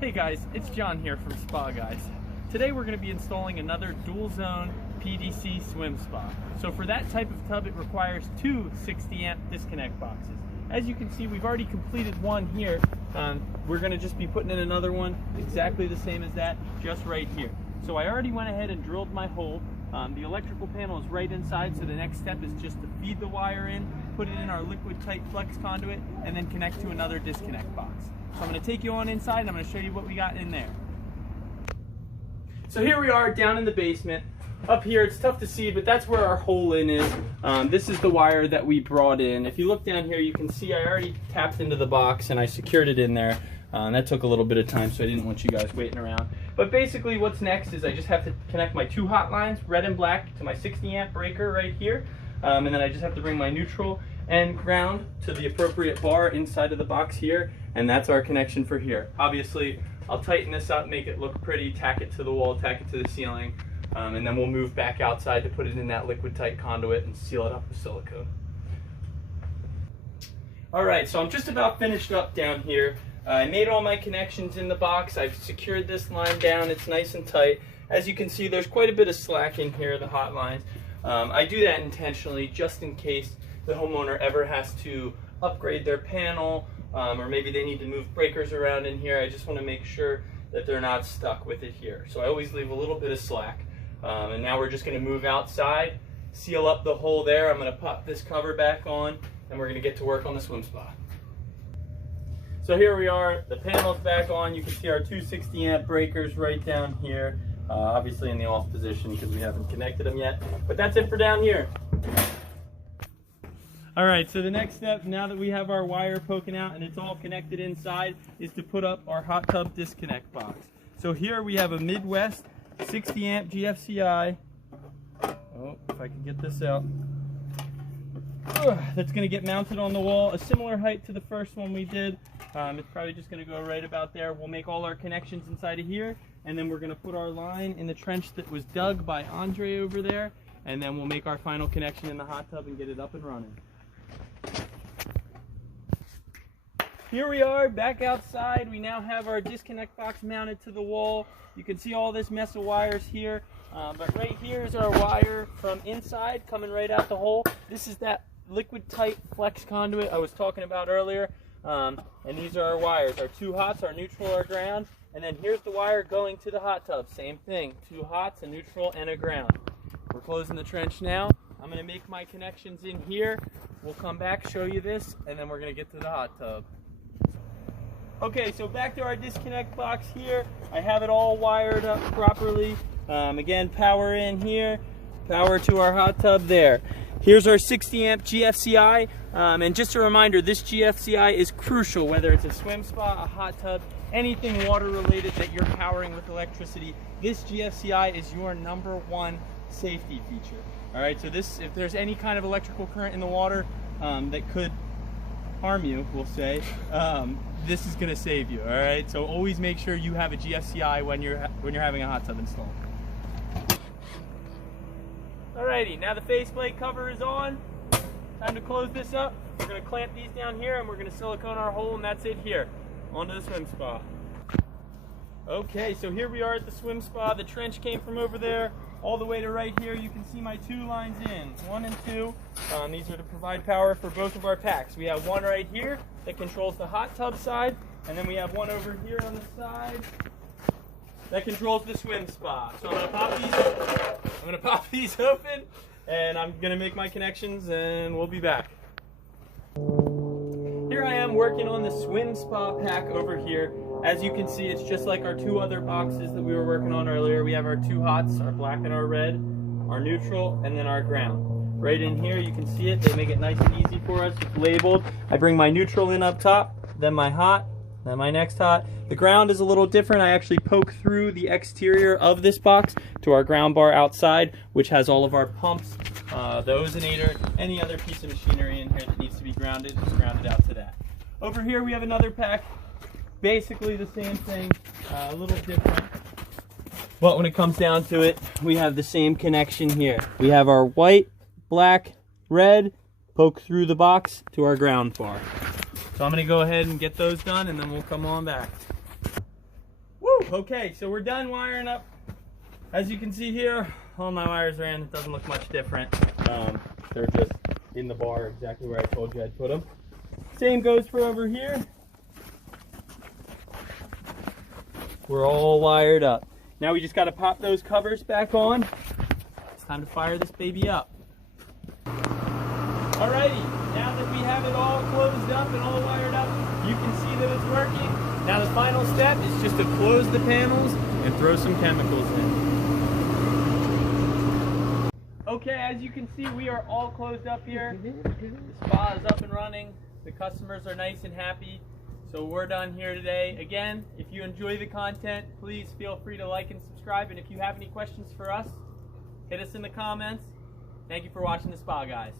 Hey guys, it's John here from Spa Guys. Today we're going to be installing another dual zone PDC swim spa. So for that type of tub it requires two 60 amp disconnect boxes. As you can see, we've already completed one here. We're going to just be putting in another one exactly the same as that, just right here. So I already went ahead and drilled my hole. The electrical panel is right inside, so the next step is just to feed the wire in, put it in our liquid tight flex conduit, and then connect to another disconnect box. So I'm going to take you on inside and I'm going to show you what we got in there. So here we are down in the basement. Up here it's tough to see, but that's where our hole in is. This is the wire that we brought in. If you look down here you can see I already tapped into the box and I secured it in there. That took a little bit of time, so I didn't want you guys waiting around. But basically what's next is I just have to connect my two hot lines, red and black, to my 60 amp breaker right here. And then I just have to bring my neutral and ground to the appropriate bar inside of the box here, and that's our connection for here. Obviously I'll tighten this up, make it look pretty, tack it to the wall, tack it to the ceiling, and then we'll move back outside to put it in that liquid tight conduit and seal it up with silicone. Alright, so I'm just about finished up down here. I made all my connections in the box. I've secured this line down. It's nice and tight. As you can see, there's quite a bit of slack in here, the hot lines. I do that intentionally just in case the homeowner ever has to upgrade their panel, or maybe they need to move breakers around in here. I just want to make sure that they're not stuck with it here. So I always leave a little bit of slack. And now we're just going to move outside, seal up the hole there. I'm going to pop this cover back on, and we're going to get to work on the swim spa. So here we are, the panel's back on. You can see our two 60 amp breakers right down here, obviously in the off position because we haven't connected them yet. But that's it for down here. All right, so the next step, now that we have our wire poking out and it's all connected inside, is to put up our hot tub disconnect box. So here we have a Midwest 60 amp GFCI. Oh, if I can get this out. That's going to get mounted on the wall, a similar height to the first one we did. It's probably just going to go right about there. We'll make all our connections inside of here, and then we're going to put our line in the trench that was dug by Andre over there, and then we'll make our final connection in the hot tub and get it up and running. Here we are back outside. We now have our disconnect box mounted to the wall. You can see all this mess of wires here, but right here is our wire from inside coming right out the hole. This is that liquid tight flex conduit I was talking about earlier. And these are our wires, our two hots, our neutral, our ground, and then here's the wire going to the hot tub. Same thing, two hots, a neutral, and a ground. We're closing the trench now. I'm going to make my connections in here. We'll come back, show you this, and then we're going to get to the hot tub. Okay, so back to our disconnect box here. I have it all wired up properly. Again, power in here, power to our hot tub there. Here's our 60 amp GFCI, and just a reminder, this GFCI is crucial, whether it's a swim spa, a hot tub, anything water related that you're powering with electricity. This GFCI is your #1 safety feature. All right, so this, if there's any kind of electrical current in the water that could harm you, we'll say, this is gonna save you. All right, so always make sure you have a GFCI when you're having a hot tub installed. Alrighty, now the faceplate cover is on. Time to close this up. We're going to clamp these down here and we're going to silicone our hole, and that's it here. Onto the swim spa. Okay, so here we are at the swim spa. The trench came from over there all the way to right here. You can see my two lines in, 1 and 2. These are to provide power for both of our packs. We have one right here that controls the hot tub side, and then we have one over here on the side that controls the swim spa. So I'm gonna pop these open, and I'm gonna make my connections, and we'll be back. Here I am working on the swim spa pack over here. As you can see, it's just like our two other boxes that we were working on earlier. We have our two hots, our black and our red, our neutral, and then our ground. Right in here, you can see it. They make it nice and easy for us. It's labeled. I bring my neutral in up top, then my hot, then my next hot. The ground is a little different. I actually poke through the exterior of this box to our ground bar outside, which has all of our pumps, the ozonator, any other piece of machinery in here that needs to be grounded, is grounded out to that. Over here we have another pack, basically the same thing, a little different. But when it comes down to it, we have the same connection here. We have our white, black, red, poke through the box to our ground bar. So I'm going to go ahead and get those done, and then we'll come on back. Okay, so we're done wiring up. As you can see here, all my wires are in. It doesn't look much different. They're just in the bar exactly where I told you I'd put them. Same goes for over here. We're all wired up. Now we just got to pop those covers back on. It's time to fire this baby up. Alrighty, now that we have it all closed up and all wired up, you can see that it's working. Now the final step is just to close the panels and throw some chemicals in. Okay, as you can see, we are all closed up here. The spa is up and running. The customers are nice and happy. So we're done here today. Again, if you enjoy the content, please feel free to like and subscribe. And if you have any questions for us, hit us in the comments. Thank you for watching the Spa Guys.